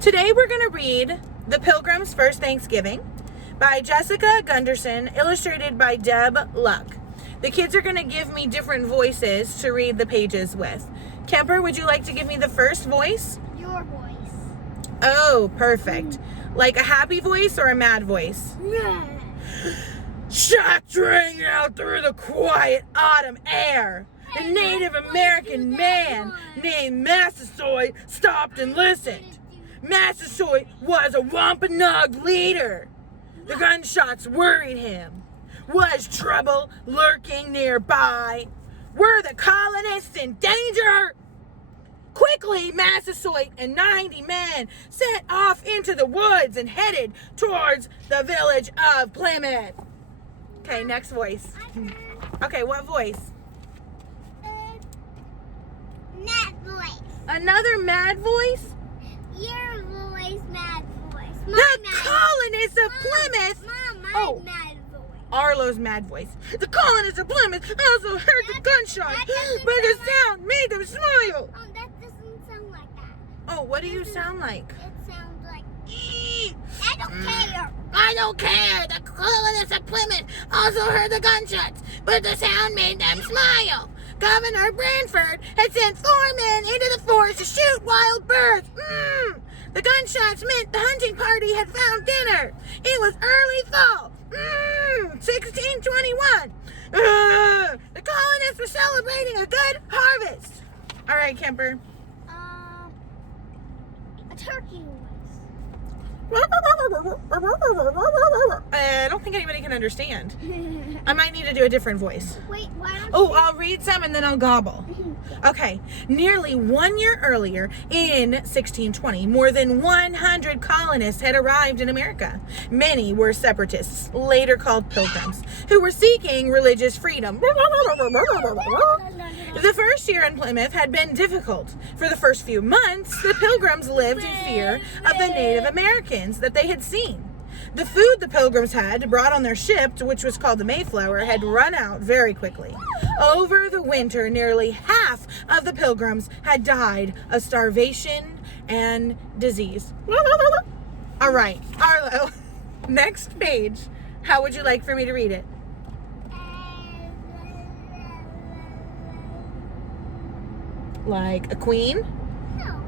Today we're going to read The Pilgrims' First Thanksgiving by Jessica Gunderson, illustrated by Deb Lucke. The kids are going to give me different voices to read the pages with. Kemper, would you like to give me the first voice? Your voice. Oh, perfect. Like a happy voice or a mad voice? Shots rang out through the quiet autumn air. A Native American man named Massasoit stopped and listened. Massasoit was a Wampanoag leader. The gunshots worried him. Was trouble lurking nearby? Were the colonists in danger? Quickly, Massasoit and 90 men set off into the woods and headed towards the village of Plymouth. Okay, next voice. Okay, what voice? Mad voice. Another mad voice? Your voice, mad voice. The colonists of Plymouth. Mom, my Oh. mad voice. Arlo's mad voice. The colonists of Plymouth also heard the gunshots, but the sound made them smile. Oh, that doesn't sound like that. Oh, what do you sound like? It sounds like, I don't care. I don't care. The colonists of Plymouth also heard the gunshots, but the sound made them smile. Governor Branford had sent 4 men into the forest to shoot wild birds. The gunshots meant the hunting party had found dinner. It was early fall. 1621. The colonists were celebrating a good harvest. All right, Kemper. A turkey voice. I don't think anybody can understand. I might need to do a different voice. Wait, why don't Oh, I'll read some and then I'll gobble. Okay. Nearly 1 year earlier, in 1620, more than 100 colonists had arrived in America. Many were separatists, later called Pilgrims, who were seeking religious freedom. The first year in Plymouth had been difficult. For the first few months, the Pilgrims lived in fear of the Native Americans that they had seen. The food the Pilgrims had brought on their ship, which was called the Mayflower, had run out very quickly. Over the winter, nearly half of the Pilgrims had died of starvation and disease. All right, Arlo, next page. How would you like for me to read it? Like a queen? No.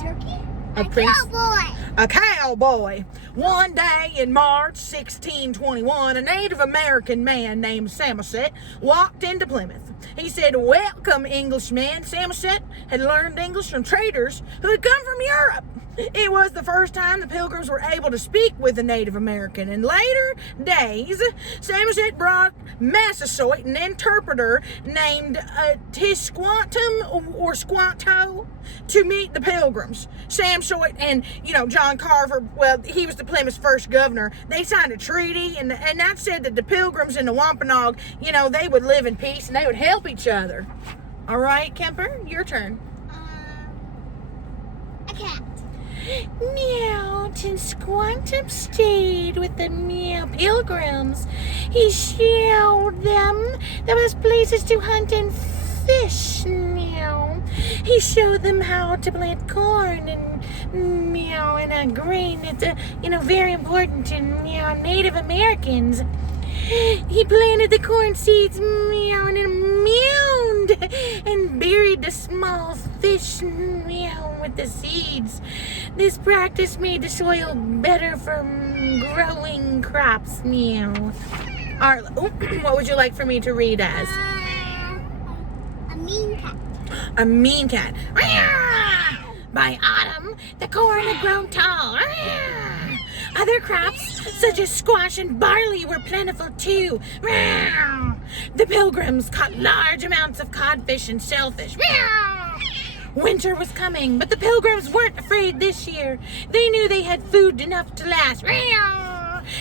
Turkey? A prince? Cowboy. A cowboy. One day in March 1621, a Native American man named Samoset walked into Plymouth. He said, "Welcome, Englishmen." Samoset had learned English from traders who had come from Europe. It was the first time the Pilgrims were able to speak with a Native American. In later days, Samoset brought Massasoit, an interpreter named Tisquantum or Squanto, to meet the Pilgrims. Samoset and, John Carver, well, he was the Plymouth's first governor. They signed a treaty, and that said that the Pilgrims and the Wampanoag, they would live in peace and they would help each other. All right, Kemper, your turn. A cat. Meowed and Squantum stayed with the Pilgrims. He showed them the best places to hunt and fish. Meow. He showed them how to plant corn and and grain. It's very important to Native Americans. He planted the corn seeds in a mound and buried the small fish with the seeds. This practice made the soil better for growing crops. Arlo, what would you like for me to read as? A mean cat. A mean cat. By autumn, the corn had grown tall. Other crops, such as squash and barley, were plentiful too. The Pilgrims caught large amounts of codfish and shellfish. Winter was coming, but the Pilgrims weren't afraid this year. They knew they had food enough to last.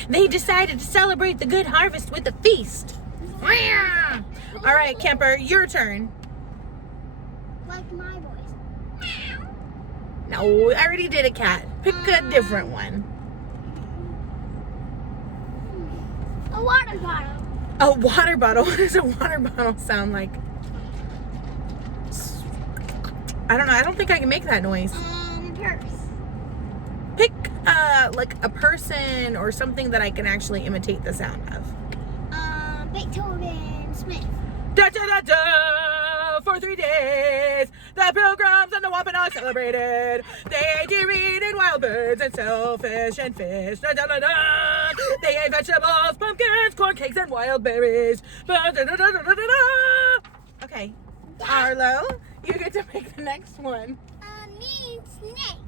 They decided to celebrate the good harvest with a feast. All right, Kemper, your turn. Like my voice. No, I already did a cat. Pick a different one. A water bottle. A water bottle? What does a water bottle sound like? I don't know. I don't think I can make that noise. purse. Pick like a person or something that I can actually imitate the sound of. Beethoven Smith. Da da da da! For 3 days, the Pilgrims and the Wampanoag celebrated. They did read in wild birds and shellfish and fish. Da da da da! They ate vegetables, pumpkins, corn cakes, and wild berries. Da da da da da da da! Okay, Arlo, you get to pick the next one. Me snake.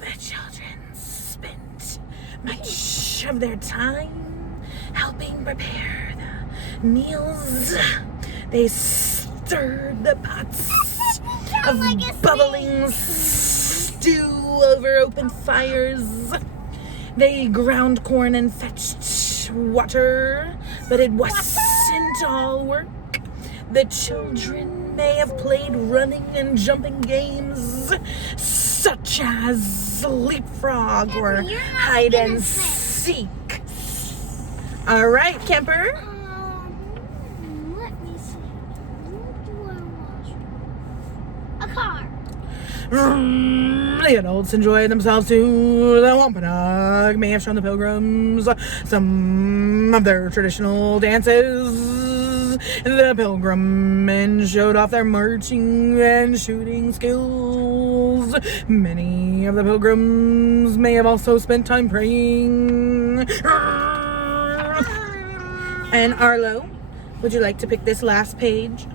The children spent much of their time helping prepare the meals. They stirred the pots of like a bubbling stew over open fires. They ground corn and fetched water, but it wasn't all work. The children may have played running and jumping games such as leapfrog or hide and seek. All right, Kemper. Let me see. What do I watch? A car. The adults enjoyed themselves too. The Wampanoag may have shown the Pilgrims some of their traditional dances. The Pilgrim men showed off their marching and shooting skills. Many of the Pilgrims may have also spent time praying. And Arlo, would you like to pick this last page?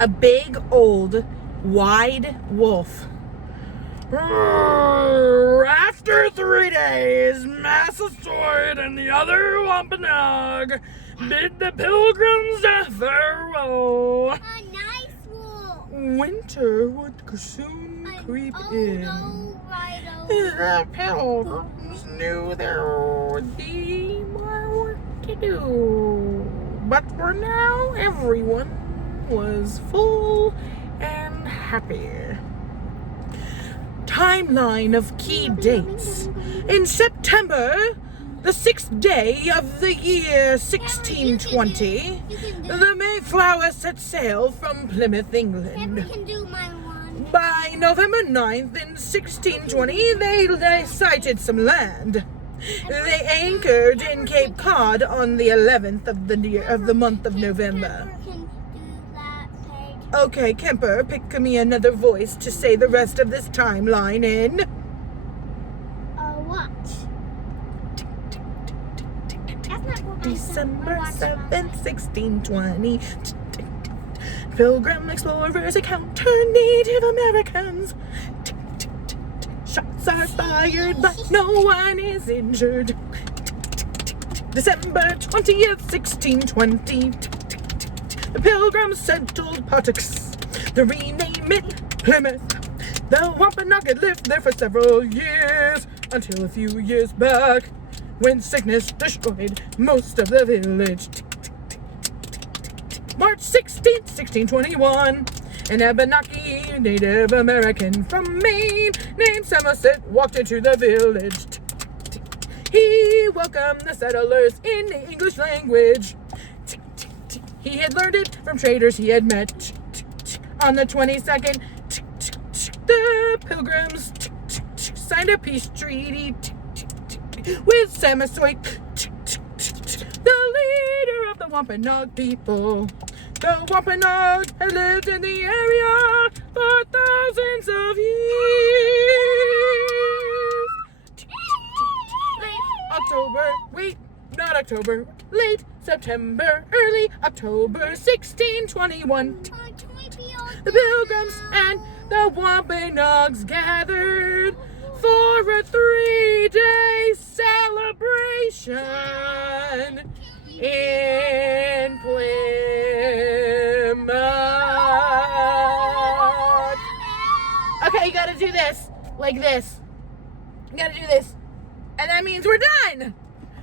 A big old wide wolf. After 3 days, Massasoit and the other Wampanoag bid the Pilgrims a farewell. A nice wolf. Winter would soon creep in. The Pilgrims knew there would be more work to do. But for now, everyone was full and happy. Timeline of key dates. In September, the 6th day of the year 1620, the Mayflower set sail from Plymouth, England. Can do my one. By November 9th in 1620, they sighted some land. They anchored in Cape Cod on the 11th of the month of November. Okay, Kemper, pick me another voice to say the rest of this timeline in. What? December 7th, 1620. Pilgrim explorers encounter Native Americans. Shots are fired, but no one is injured. December 20th, 1620. The Pilgrims settled Pottocks. They rename it Plymouth. The Wampanoag had lived there for several years, until a few years back, when sickness destroyed most of the village. March 16th, 1621, an Abenaki Native American from Maine named Samoset walked into the village. He welcomed the settlers in the English language. He had learned it from traders he had met. On the 22nd, the Pilgrims signed a peace treaty with Samoset, the leader of the Wampanoag people. The Wampanoag had lived in the area for thousands of years. Late September, early October 1621. The Pilgrims and the Wampanoags gathered for a 3-day celebration in Plymouth. Okay, you gotta do this, like this. You gotta do this. And that means we're done.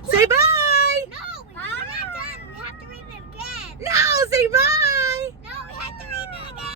Say bye. No, we're not done. We have to read it again. No, say bye.